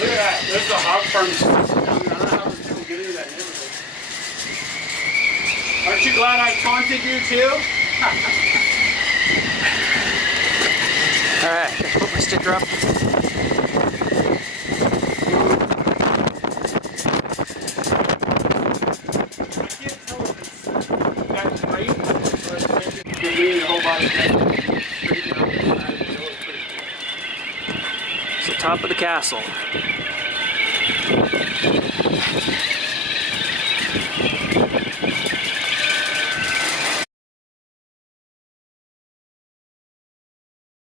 Look at that. There's the hog farm down there. I don't know how those people get into that neighborhood. Aren't you glad I taunted you too? Alright, let's put my sticker up. I can't tell if it's that great, but maybe you're leaning your whole body down. Straight down the side. It looks pretty cool. It's the top of the castle.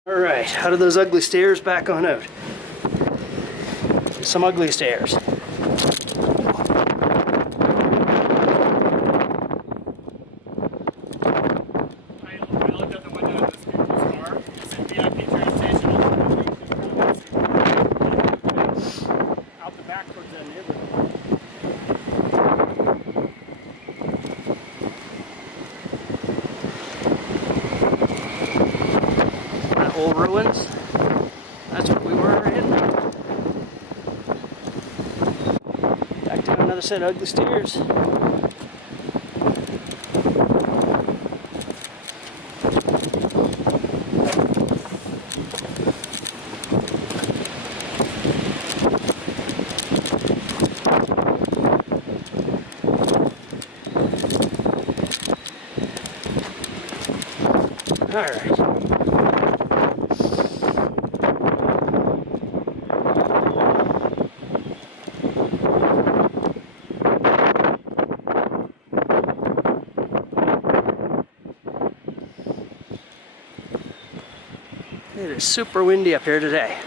Alright, out of those ugly stairs, back on out. Some ugly stairs. I looked out the window of this people's car. It said VIP train station. Out the back towards that neighborhood. Old ruins. That's what we were in. Back down another set of ugly stairs. All right. It is super windy up here today.